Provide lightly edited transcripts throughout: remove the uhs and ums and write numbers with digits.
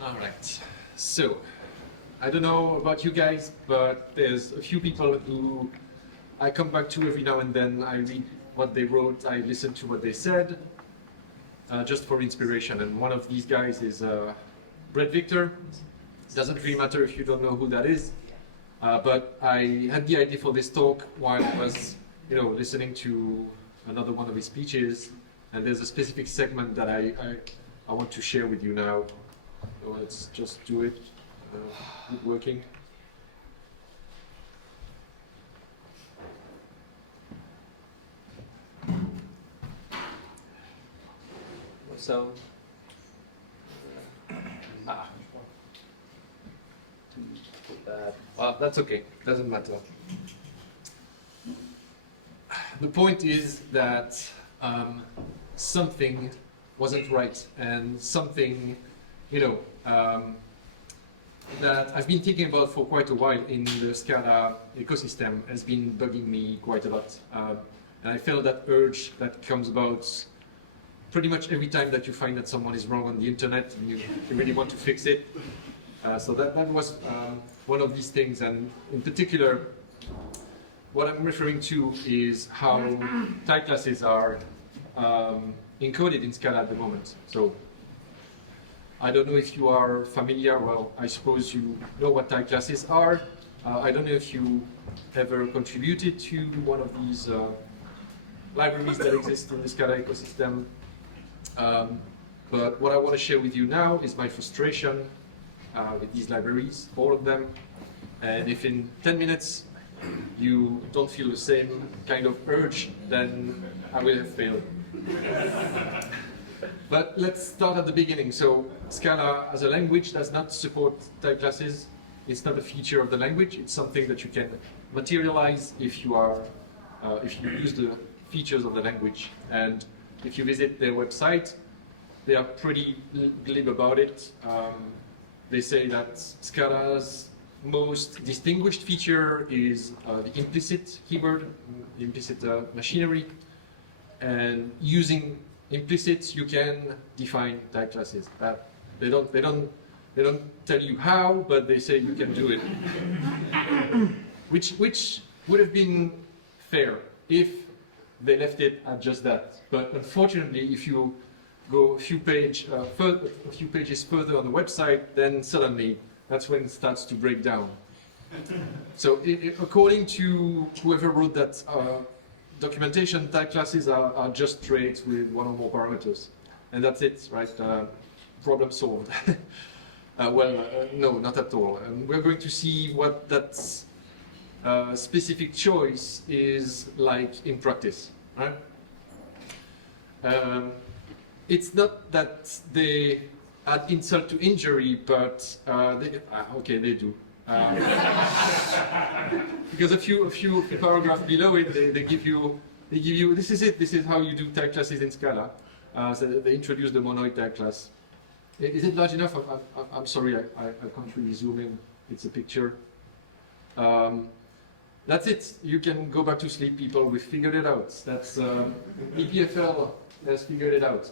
All right, so I don't know about you guys, but there's a few people who I come back to every now and then. I read what they wrote, I listen to what they said, just for inspiration. And one of these guys is Brett Victor. Doesn't really matter if you don't know who that is, but I had the idea for this talk while I was, listening to another one of his speeches, and there's a specific segment that I want to share with you now. So let's just do it. Good working. So, that's okay. Doesn't matter. The point is that something wasn't right, and something, that I've been thinking about for quite a while in the Scala ecosystem has been bugging me quite a lot. And I felt that urge that comes about pretty much every time that you find that someone is wrong on the internet and you really want to fix it. So that was one of these things, and in particular, what I'm referring to is how type classes are encoded in Scala at the moment. So I don't know if you are familiar, well, I suppose you know what type classes are. I don't know if you ever contributed to one of these libraries that exist in the Scala ecosystem. But what I want to share with you now is my frustration with these libraries, all of them. And if in 10 minutes you don't feel the same kind of urge, then I will have failed. But let's start at the beginning. So Scala as a language does not support type classes. It's not a feature of the language. It's something that you can materialize if you use the features of the language. And if you visit their website, they are pretty glib about it. They say that Scala's most distinguished feature is the implicit keyword, the implicit machinery, and using implicits you can define type classes. They don't tell you how, but they say you can do it, which would have been fair if they left it at just that. But unfortunately, if you go a few pages further on the website, then suddenly that's when it starts to break down. So according to whoever wrote that documentation, type classes are just traits with one or more parameters. And that's it, right? Problem solved. No, not at all. And we're going to see what that specific choice is like in practice, right? It's not that they add insult to injury, but they do. Because a few paragraphs below it, they give you this is it. This is how you do type classes in Scala. So they introduce the monoid type class. Is it large enough? I'm sorry, I can't really zoom in. It's a picture. That's it. You can go back to sleep, people. We figured it out. That's EPFL has figured it out.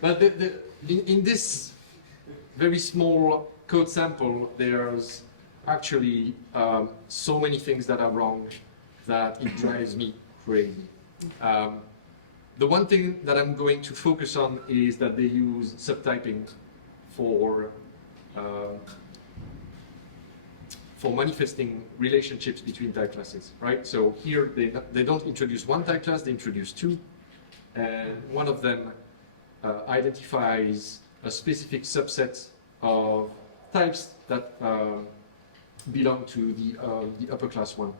But in this very small code sample, there's actually so many things that are wrong that it drives me crazy. The one thing that I'm going to focus on is that they use subtyping for manifesting relationships between type classes, right? So here they don't introduce one type class, they introduce two, and one of them identifies a specific subset of types that belong to the upper class one.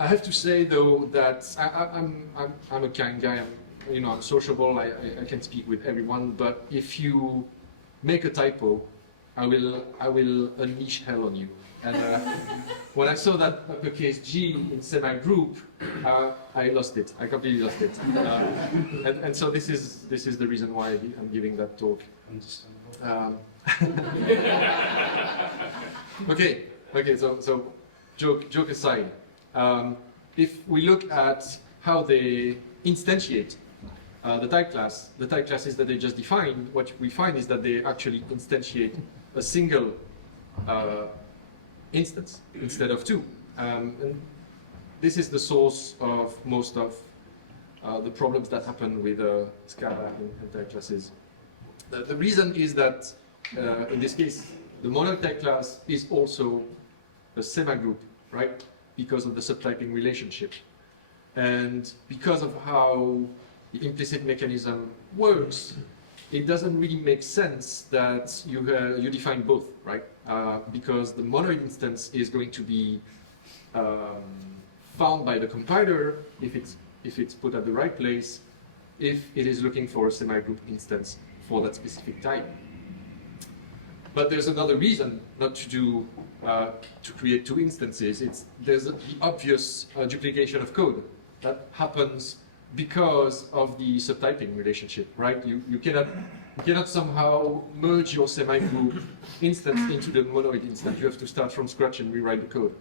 I have to say though that I'm a kind guy. I'm sociable. I can speak with everyone. But if you make a typo, I will unleash hell on you. And when I saw that uppercase G in semi-group, I lost it. I completely lost it. And so this is the reason why I'm giving that talk. Okay. So joke aside, if we look at how they instantiate the type classes that they just defined, what we find is that they actually instantiate a single instance instead of two. And this is the source of most of the problems that happen with Scala and type classes. The reason is that, in this case, the monoid type class is also a semi-group, right? Because of the subtyping relationship. And because of how the implicit mechanism works, it doesn't really make sense that you define both, right? Because the monoid instance is going to be found by the compiler if it's put at the right place, if it is looking for a semi-group instance for that specific type. But there's another reason not to do to create two instances. There's the obvious duplication of code that happens because of the subtyping relationship, right? You cannot somehow merge your semi-group instance into the monoid instance. You have to start from scratch and rewrite the code.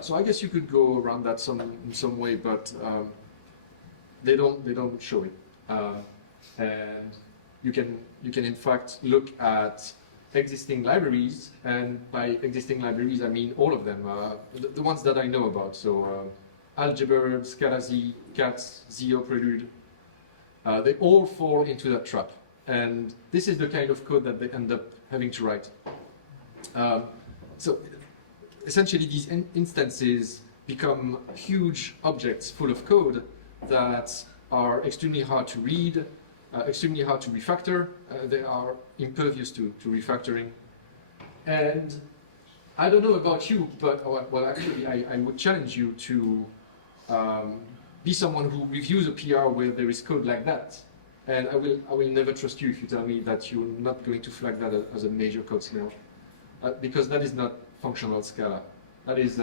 So I guess you could go around that in some way, but they don't show it. And you can in fact look at existing libraries, and by existing libraries I mean all of them, the ones that I know about. So Algebra, Scala-Z, Cats, Zio Prelude, they all fall into that trap. And this is the kind of code that they end up having to write. So essentially these instances become huge objects full of code that are extremely hard to read, extremely hard to refactor. They are impervious to refactoring. And I don't know about you, but well, actually, I would challenge you to be someone who reviews a PR where there is code like that. And I will never trust you if you tell me that you're not going to flag that as a major code smell, because that is not functional Scala. That is,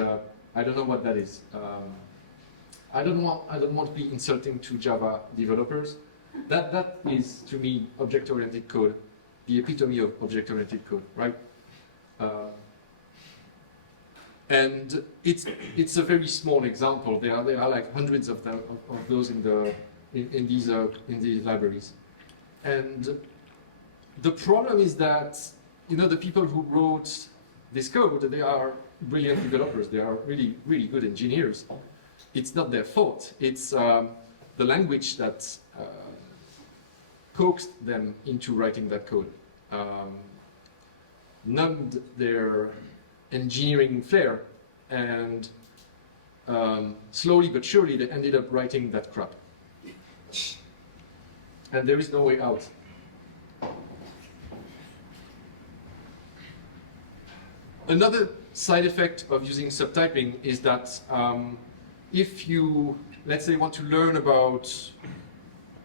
I don't know what that is. I don't want to be insulting to Java developers. That is, to me, object-oriented code, the epitome of object-oriented code, right? And it's a very small example. There are like hundreds of them of those in these libraries. And the problem is that the people who wrote this code, they are brilliant developers. They are really really good engineers. It's not their fault. It's the language that coaxed them into writing that code, numbed their engineering flair, and slowly but surely they ended up writing that crap. And there is no way out. Another side effect of using subtyping is that if you, let's say, want to learn about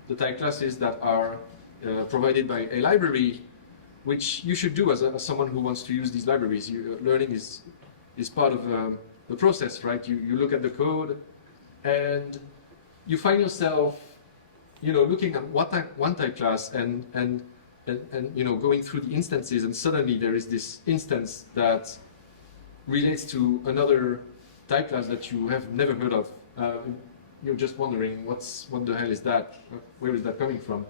the type classes that are provided by a library, which you should do as someone who wants to use these libraries. Learning is part of the process, right? You look at the code, and you find yourself, looking at one type class and going through the instances, and suddenly there is this instance that relates to another type class that you have never heard of. You're just wondering what the hell is that? Where is that coming from?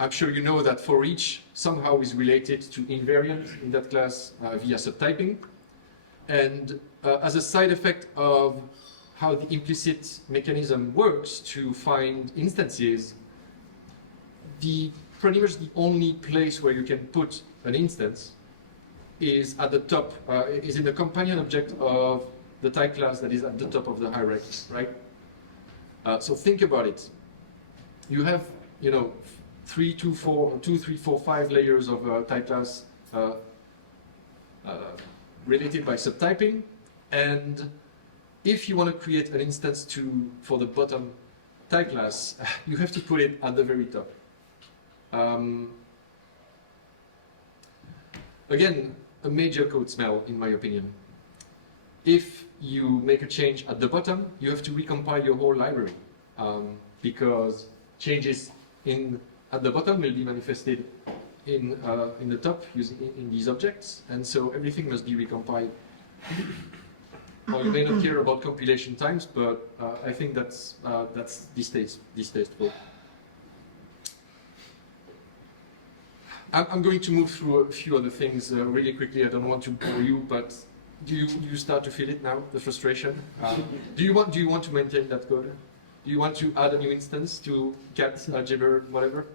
I'm sure you know that for each somehow is related to invariant in that class via subtyping. And as a side effect of how the implicit mechanism works to find instances, pretty much the only place where you can put an instance is at the top, is in the companion object of the type class that is at the top of the hierarchy, right? So think about it. You have, 3, 2, 3, 4, 5 layers of type class related by subtyping, and if you want to create an instance for the bottom type class, you have to put it at the very top. Again, a major code smell, in my opinion. If you make a change at the bottom, you have to recompile your whole library, because changes at the bottom will be manifested in the top using in these objects, and so everything must be recompiled. or you may not care about compilation times, but I think that's distasteful. I'm going to move through a few other things really quickly. I don't want to bore you, but do you start to feel it now, the frustration? Do you want to maintain that code? Do you want to add a new instance to cat, algebra, whatever?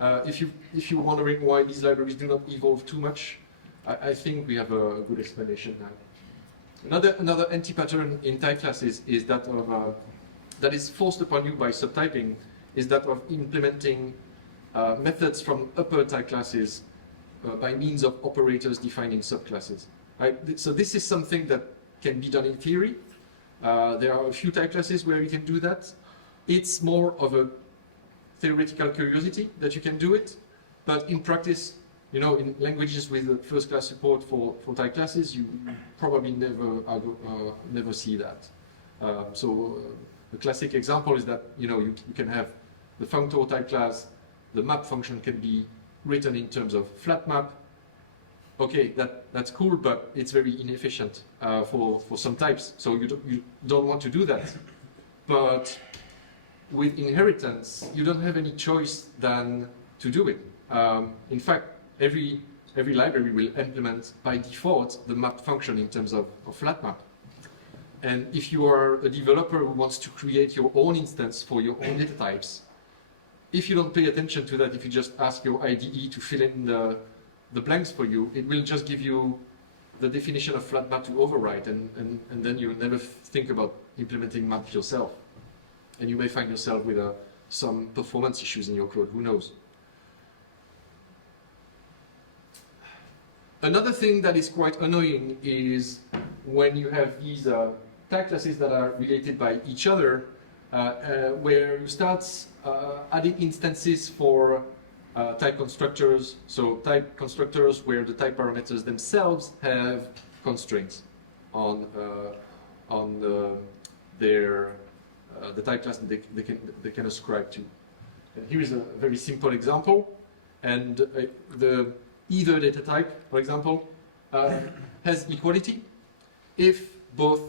If you're wondering why these libraries do not evolve too much, I think we have a good explanation now. Another anti-pattern in type classes is that of that is forced upon you by subtyping, is that of implementing methods from upper type classes by means of operators defining subclasses. Right? So this is something that can be done in theory. There are a few type classes where you can do that. It's more of a theoretical curiosity that you can do it, but in practice, you know, in languages with first-class support for type classes, you probably never see that. The classic example is that, you know, you can have the functor type class. The map function can be written in terms of flat map. Okay, that's cool, but it's very inefficient for some types, so you don't want to do that. But with inheritance, you don't have any choice than to do it. In fact, every library will implement by default the map function in terms of flat map. And if you are a developer who wants to create your own instance for your own data types, if you don't pay attention to that, if you just ask your IDE to fill in the blanks for you, it will just give you the definition of flat map to overwrite, and then you'll never think about implementing map yourself. And you may find yourself with some performance issues in your code, who knows. Another thing that is quite annoying is when you have these type classes that are related by each other, where you start adding instances for type constructors. So type constructors where the type parameters themselves have constraints on the type class that they can ascribe to. And here is a very simple example. And either data type, for example, has equality if both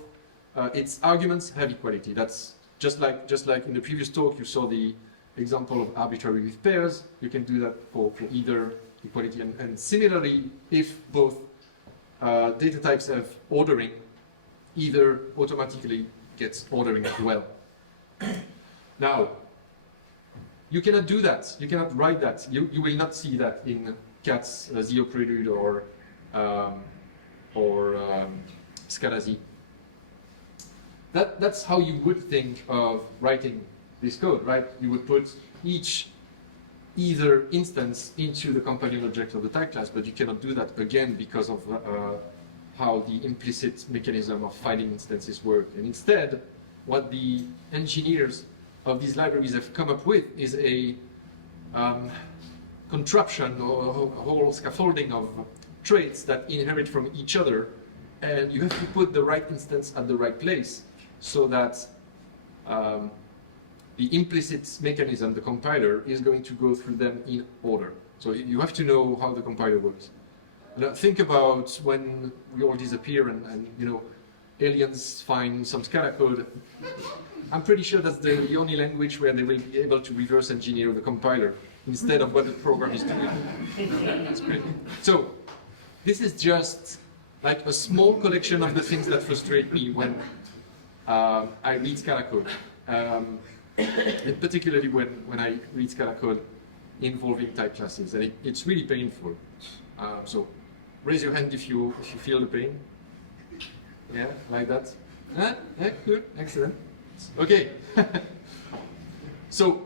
its arguments have equality. That's just like in the previous talk, you saw the example of arbitrary with pairs. You can do that for either equality. And similarly, if both data types have ordering, either automatically gets ordering as well. Now, you cannot do that. You cannot write that. You will not see that in cat's zero prelude or Scala Z. That's how you would think of writing this code, right? You would put each either instance into the companion object of the type class, but you cannot do that again because of how the implicit mechanism of finding instances work. And instead, what the engineers of these libraries have come up with is a contraption or a whole scaffolding of traits that inherit from each other, and you have to put the right instance at the right place so that the implicit mechanism, the compiler, is going to go through them in order. So you have to know how the compiler works. Now, think about when we all disappear and you know, aliens find some Scala code. I'm pretty sure that's the only language where they will be able to reverse engineer the compiler instead of what the program is doing. So this is just like a small collection of the things that frustrate me when I read Scala code. And particularly when I read Scala code involving type classes, and it's really painful. So raise your hand if you feel the pain. Yeah, like that. Yeah, good, excellent. Okay. So,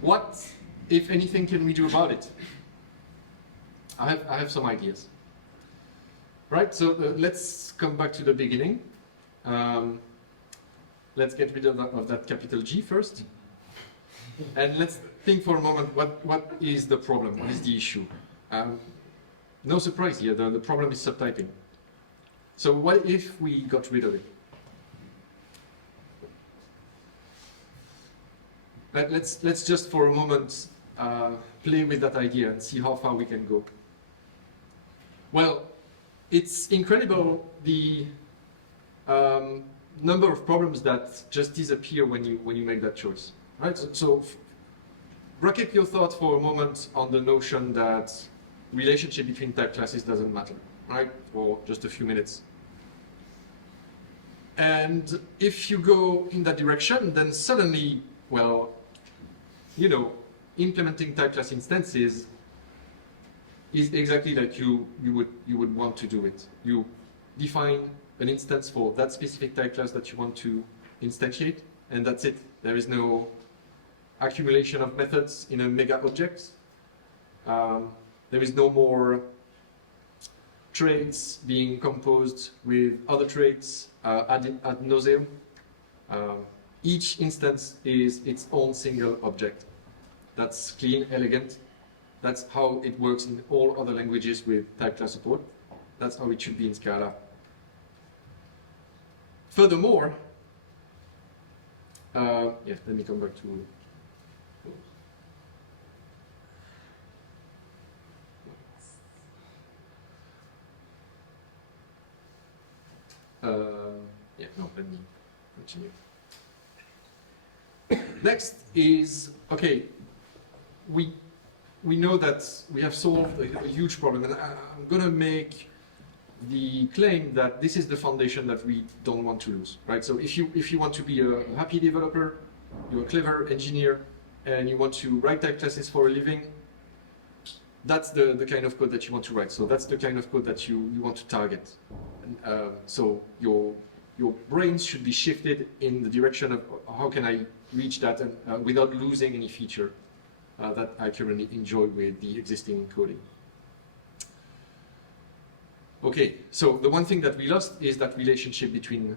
what, if anything, can we do about it? I have some ideas. Right. So let's come back to the beginning. Let's get rid of that capital G first. And let's think for a moment, what is the problem? What is the issue? No surprise here, the problem is subtyping. So what if we got rid of it? Let's just for a moment play with that idea and see how far we can go. Well, it's incredible the number of problems that just disappear when you make that choice, right? So bracket your thoughts for a moment on the notion that relationship between type classes doesn't matter, right? For just a few minutes. And if you go in that direction, then suddenly, well, you know, implementing type class instances is exactly like you would want to do it. You define an instance for that specific type class that you want to instantiate, and that's it. There is no accumulation of methods in a mega object. There is no more traits being composed with other traits ad nauseum. Each instance is its own single object. That's clean, elegant. That's how it works in all other languages with type class support. That's how it should be in Scala. Furthermore, yeah, let me come back to. Yeah, no, let me continue. Next is, okay, we know that we have solved a huge problem, and I'm going to make the claim that this is the foundation that we don't want to lose, right? So if you want to be a happy developer, you're a clever engineer, and you want to write type classes for a living, that's the kind of code that you want to write. So that's the kind of code that you want to target. So your brains should be shifted in the direction of how can I reach that and without losing any feature that I currently enjoy with the existing encoding. Okay, so the one thing that we lost is that relationship between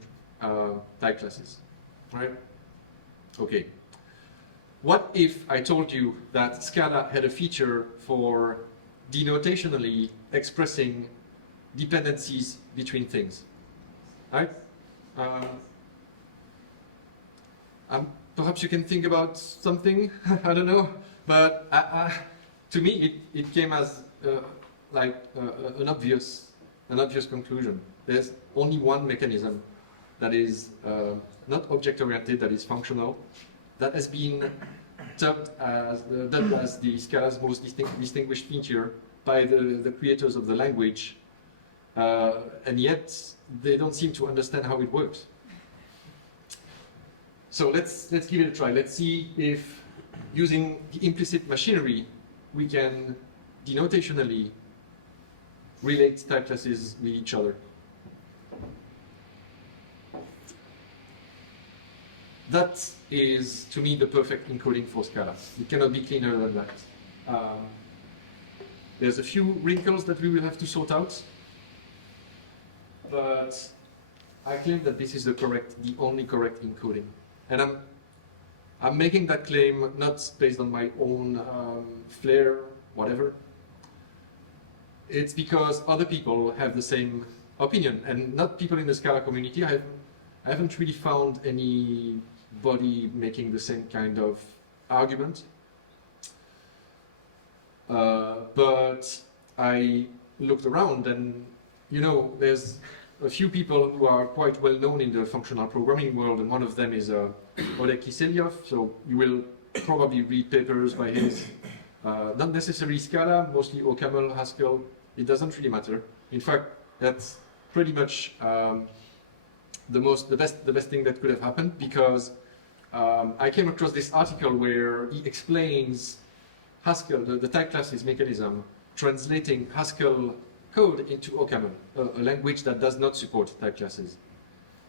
type classes, right? Okay. What if I told you that Scala had a feature for denotationally expressing dependencies between things, right? Perhaps you can think about something, I don't know, but to me it came as like an obvious conclusion. There's only one mechanism that is not object-oriented, that is functional, that has been dubbed as the Scala's most distinguished feature by the creators of the language, and yet they don't seem to understand how it works. So let's give it a try. Let's see if using the implicit machinery we can denotationally relate type classes with each other. That is, to me, the perfect encoding for Scala. It cannot be cleaner than that. There's a few wrinkles that we will have to sort out, but I claim that this is the only correct encoding. And I'm making that claim not based on my own flair, whatever. It's because other people have the same opinion, and not people in the Scala community. I haven't really found anybody making the same kind of argument. But I looked around, and you know, there's a few people who are quite well known in the functional programming world, and one of them is Oleg Kiselyov. So you will probably read papers by his, not necessarily Scala, mostly OCaml, Haskell. It doesn't really matter. In fact, that's pretty much the best thing that could have happened, because I came across this article where he explains Haskell, the type classes mechanism, translating Haskell code into OCaml, a language that does not support type classes,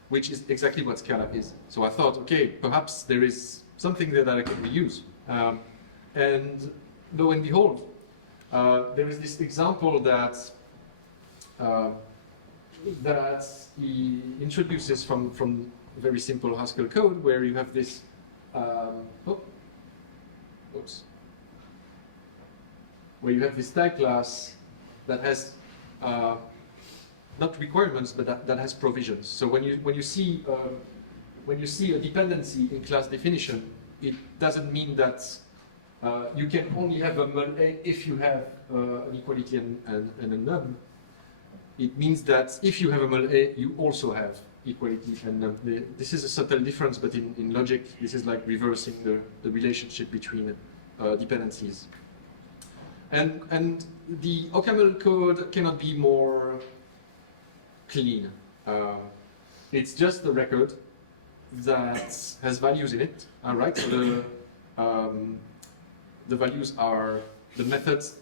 which is exactly what Scala is. So I thought, okay, perhaps there is something there that I can reuse. And lo and behold, there is this example that he introduces from very simple Haskell code, where you have this, where you have this type class that has not requirements, but that has provisions. So when you see a dependency in class definition, it doesn't mean that you can only have a null if you have an equality and a none. it means that if you have a mul A, you also have equality. And this is a subtle difference, but in logic, this is like reversing the relationship between dependencies. And the OCaml code cannot be more clean. It's just the record that has values in it. Right? So the values are the methods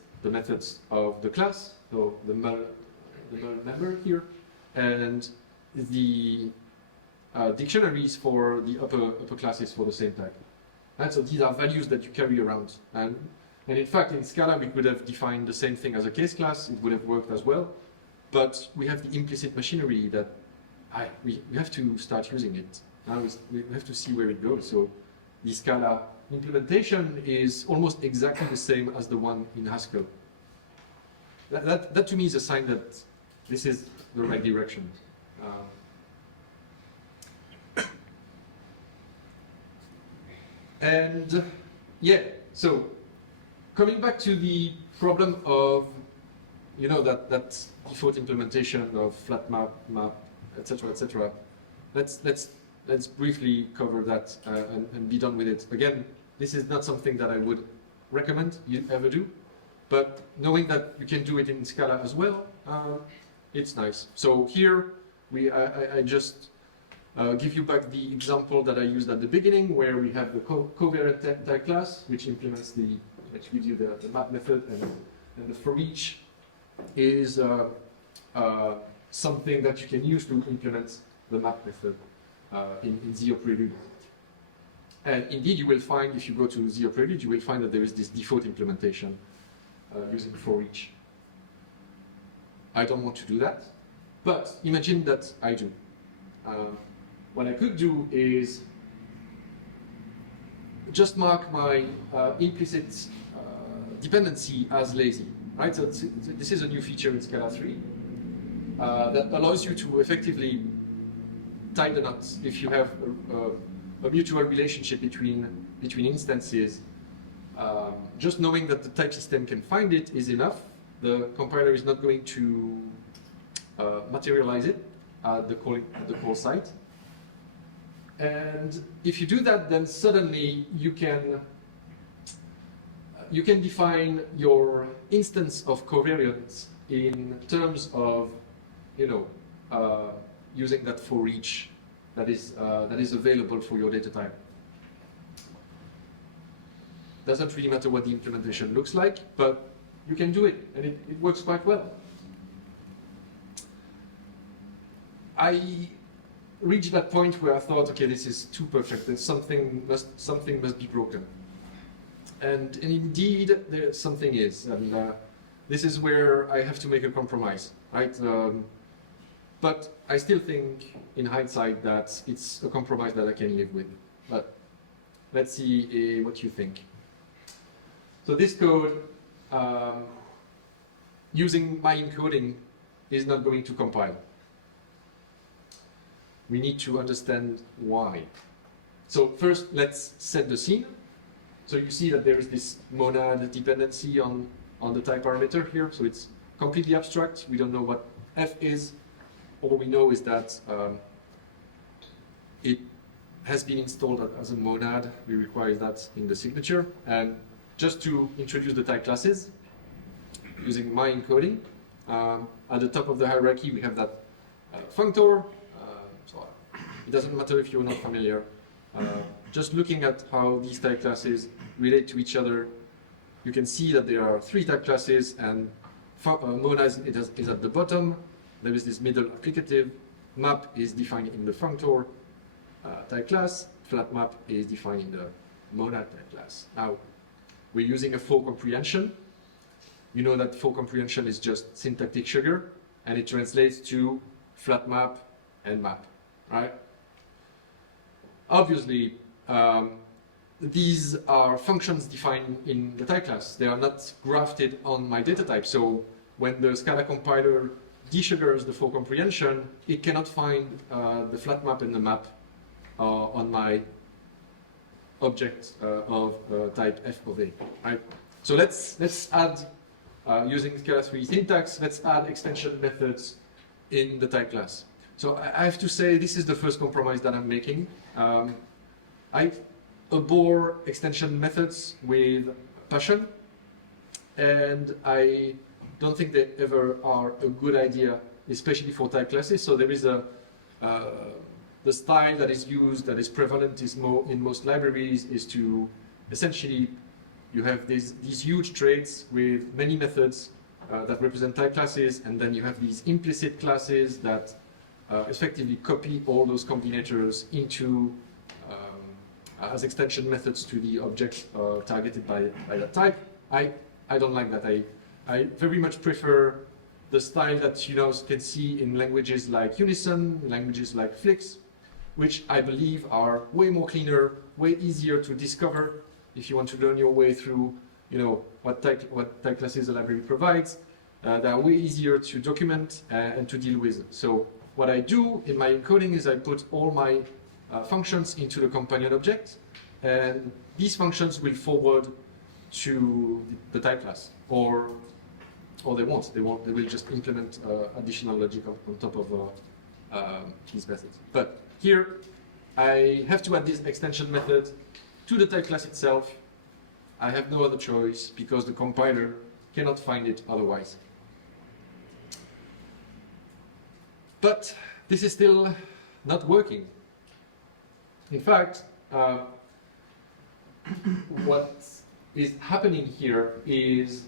of the class, so the mul member here, and the dictionaries for the upper classes for the same type. And so these are values that you carry around. And in fact, in Scala, we could have defined the same thing as a case class. It would have worked as well. But we have the implicit machinery that we have to start using it. Now we have to see where it goes. So the Scala implementation is almost exactly the same as the one in Haskell. That to me is a sign that this is the right direction. And yeah, so coming back to the problem of, you know, that default implementation of flat map, etc. Let's briefly cover that and be done with it. Again, this is not something that I would recommend you ever do, but knowing that you can do it in Scala as well, it's nice. So here I just give you back the example that I used at the beginning, where we have the covariant type class, which gives you the map method, and the for each is something that you can use to implement the map method in Zero Prelude. And indeed, you will find, if you go to Zero Prelude, you will find that there is this default implementation using for each. I don't want to do that, but imagine that I do. What I could do is just mark my implicit dependency as lazy, right? So this is a new feature in Scala 3 that allows you to effectively tie the knots if you have a mutual relationship between instances. Just knowing that the type system can find it is enough. The compiler is not going to materialize it at the call site. And if you do that, then suddenly you can define your instance of covariance in terms of, you know, using that for each that is available for your data type. Doesn't really matter what the implementation looks like, but you can do it, and it works quite well. I reached that point where I thought, okay, this is too perfect. There's something must be broken, and indeed, something is, and this is where I have to make a compromise, right? But I still think, in hindsight, that it's a compromise that I can live with. But let's see what you think. So this code, using my encoding, is not going to compile. We need to understand why. So first, let's set the scene. So you see that there is this monad dependency on the type parameter here. So it's completely abstract. We don't know what f is. All we know is that it has been installed as a monad. We require that in the signature. And just to introduce the type classes, using my encoding, at the top of the hierarchy, we have that functor. So it doesn't matter if you're not familiar. Just looking at how these type classes relate to each other, you can see that there are 3 type classes, and monad is at the bottom. There is this middle applicative. Map is defined in the functor type class. Flat map is defined in the monad type class. Now, we're using a for comprehension. You know that for comprehension is just syntactic sugar, and it translates to flat map and map, right? Obviously, these are functions defined in the type class. They are not grafted on my data type. So when the Scala compiler desugars the for comprehension, it cannot find the flat map and the map on my object of type f of a, right? So let's add, using Scala 3 syntax, let's add extension methods in the type class. So I have to say this is the first compromise that I'm making. I abhor extension methods with passion, and I don't think they ever are a good idea, especially for type classes. So there is the style that is used, that is prevalent in most libraries, is to essentially you have these huge traits with many methods that represent type classes, and then you have these implicit classes that effectively copy all those combinators into as extension methods to the object targeted by that type. I don't like that. I very much prefer the style that you can see in languages like Unison, languages like Flix, which I believe are way more cleaner, way easier to discover if you want to learn your way through what type classes the library provides. They are way easier to document and to deal with. So what I do in my encoding is I put all my functions into the companion object, and these functions will forward to the type class, or they won't. They will just implement additional logic on top of these methods. But here, I have to add this extension method to the type class itself. I have no other choice because the compiler cannot find it otherwise. But this is still not working. In fact, what is happening here is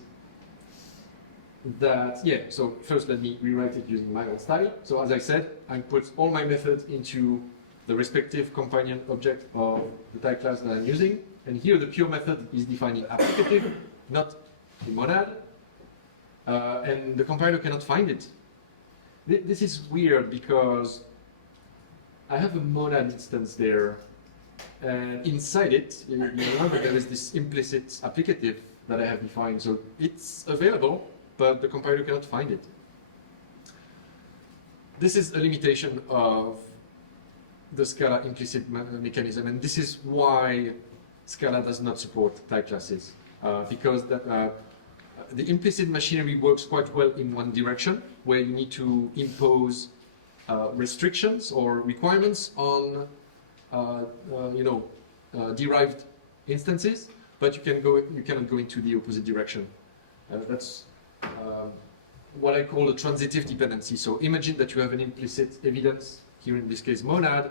that, so first let me rewrite it using my own style. So as I said, I put all my methods into the respective companion object of the type class that I'm using. And here the pure method is defining applicative, not the monad. And the compiler cannot find it. This is weird because I have a monad instance there. And inside it, you remember there is this implicit applicative that I have defined. So it's available, but the compiler cannot find it. This is a limitation of the Scala implicit mechanism, and this is why Scala does not support type classes, because the implicit machinery works quite well in one direction, where you need to impose restrictions or requirements on derived instances, but you cannot go into the opposite direction. That's what I call a transitive dependency. So imagine that you have an implicit evidence, here in this case monad.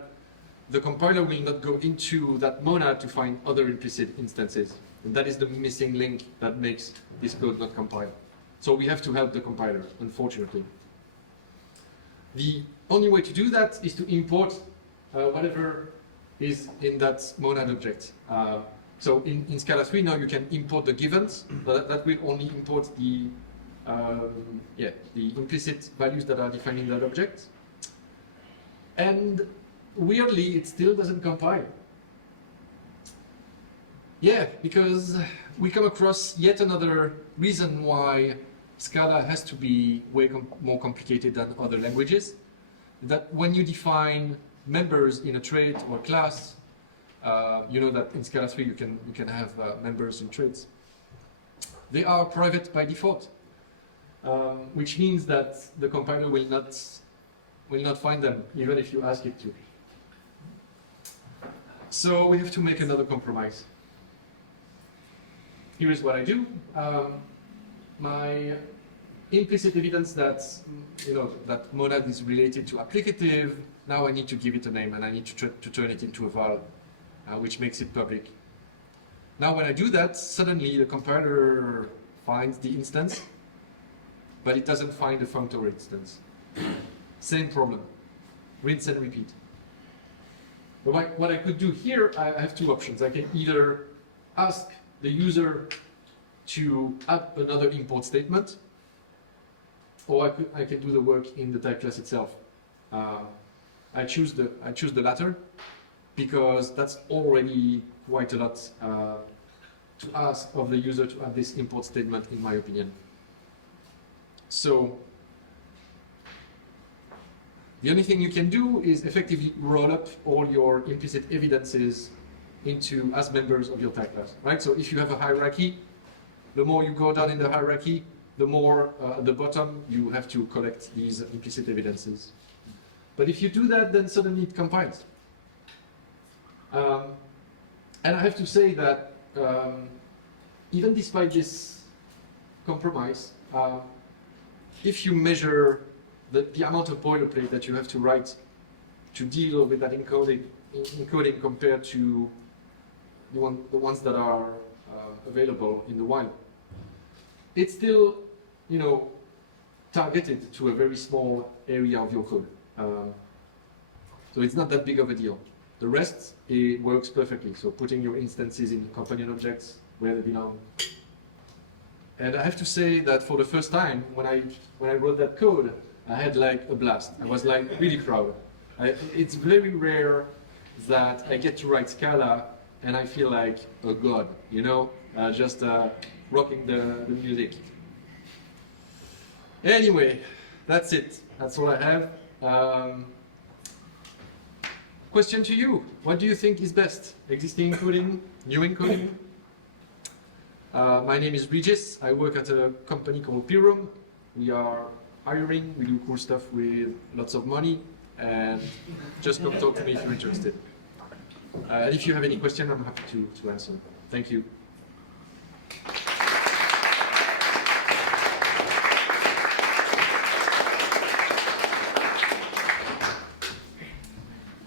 The compiler will not go into that monad to find other implicit instances. And that is the missing link that makes this code not compile. So we have to help the compiler, unfortunately. The only way to do that is to import whatever is in that monad object. So in Scala 3 now you can import the givens, but that will only import the implicit values that are defined in that object. And weirdly, it still doesn't compile. Yeah, because we come across yet another reason why Scala has to be way more complicated than other languages. That when you define members in a trait or class, you know that in Scala 3 you can have members in traits. They are private by default, which means that the compiler will not find them, even if you ask it to. So we have to make another compromise. Here is what I do. My implicit evidence that that monad is related to applicative. Now I need to give it a name, and I need to turn it into a val, which makes it public. Now when I do that, suddenly the compiler finds the instance, but it doesn't find the functor instance. Same problem. Rinse and repeat. But what I could do here, I have two options. I can either ask the user to add another import statement, or I can do the work in the type class itself. I choose the latter because that's already quite a lot to ask of the user to add this import statement, in my opinion. So the only thing you can do is effectively roll up all your implicit evidences as members of your type class, right? So if you have a hierarchy, the more you go down in the hierarchy, the more at the bottom you have to collect these implicit evidences. But if you do that, then suddenly it compiles. And I have to say that even despite this compromise, if you measure the amount of boilerplate that you have to write to deal with that encoding compared to the ones that are available in the wild, it's still, you know, targeted to a very small area of your code. So it's not that big of a deal. The rest, it works perfectly. So putting your instances in companion objects where they belong. And I have to say that for the first time, when I wrote that code, I had like a blast. I was like really proud. It's very rare that I get to write Scala and I feel like a god, you know, just rocking the music. Anyway, that's it. That's all I have. Question to you. What do you think is best? Existing encoding, new encoding? My name is Regis. I work at a company called Pirum. We are hiring. We do cool stuff with lots of money. And just come talk to me if you're interested. And if you have any question, I'm happy to answer. Thank you.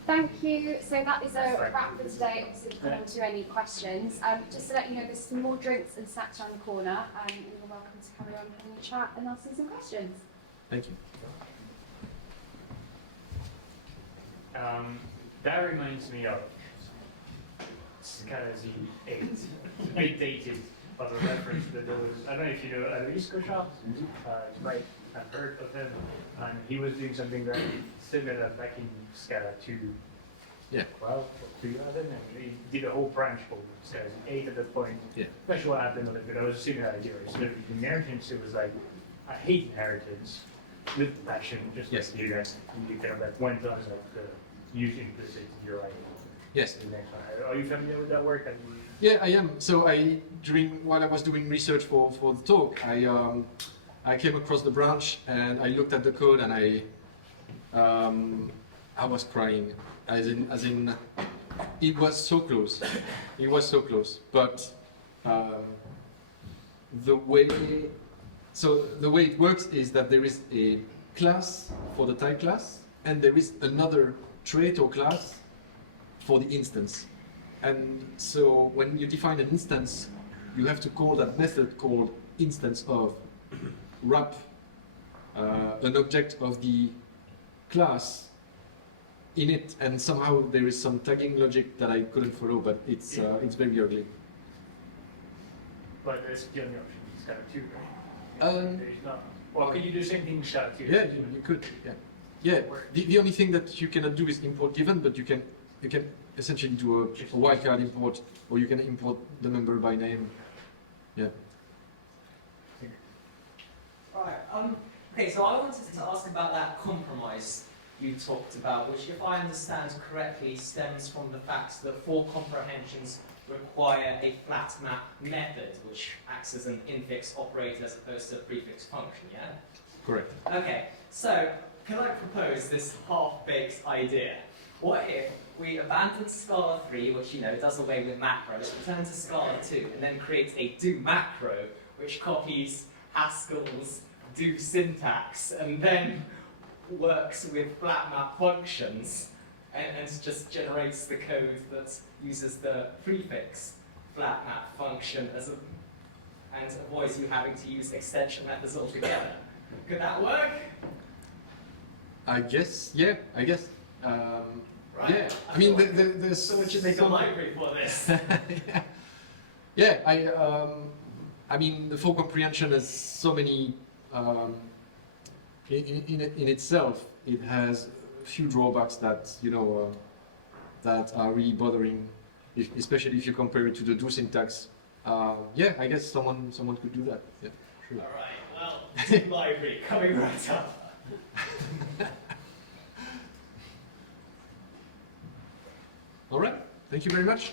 Thank you. So that is a wrap for today. Obviously, we'll come on to any questions. Just to let you know, there's some more drinks and snacks around the corner, and you're welcome to carry on having a chat and asking some questions. Thank you. That reminds me of Scala Z8. It's a bit dated, but a reference to those. I don't know if you know Regis. You might have heard of him. And he was doing something very similar back in Scala 2. Yeah. Well, 2, I don't know. He did a whole branch called Scala Z8 at that point. Yeah. Not sure what happened with it, but it was a similar idea. So the inheritance, it was like, I hate inheritance with passion, just yes. like you guys. You kind of like went on like use implicit, you're right. Yes. The next one. Are you familiar with that work? Yeah, I am. So while I was doing research for the talk, I came across the branch and I looked at the code and I was crying. As in, it was so close. It was so close. But the way it works is that there is a class for the type class, and there is another trait or class for the instance. And so when you define an instance, you have to call that method called instance of, wrap an object of the class in it, and somehow there is some tagging logic that I couldn't follow, but it's very ugly. But there's the only option. It's kind of 2, right? There's not. Well, can you do the same thing in Scala 2? Yeah, you could. Yeah. Yeah. The only thing that you cannot do is import given, but you can essentially do a wildcard import, or you can import the member by name. Yeah. Right. Okay, so I wanted to ask about that compromise you talked about, which, if I understand correctly, stems from the fact that for comprehensions require a flat map method, which acts as an infix operator as opposed to a prefix function, yeah? Correct. Okay, so can I propose this half-baked idea? What if we abandon Scala 3, which, you know, does away with macros, return to Scala 2, and then create a do macro, which copies Haskell's do syntax, and then works with flat map functions, and just generates the code that uses the prefix flat map function and avoids you having to use extension methods altogether. Could that work? I guess. Yeah. I guess. Right. Yeah. I mean, there's so we should make a library for this. Yeah. I mean, the full comprehension has so many. In itself, it has a few drawbacks that that are really bothering, especially if you compare it to the do syntax. Yeah, I guess someone could do that. Yeah, sure. All right. Well, library coming right up. All right. Thank you very much.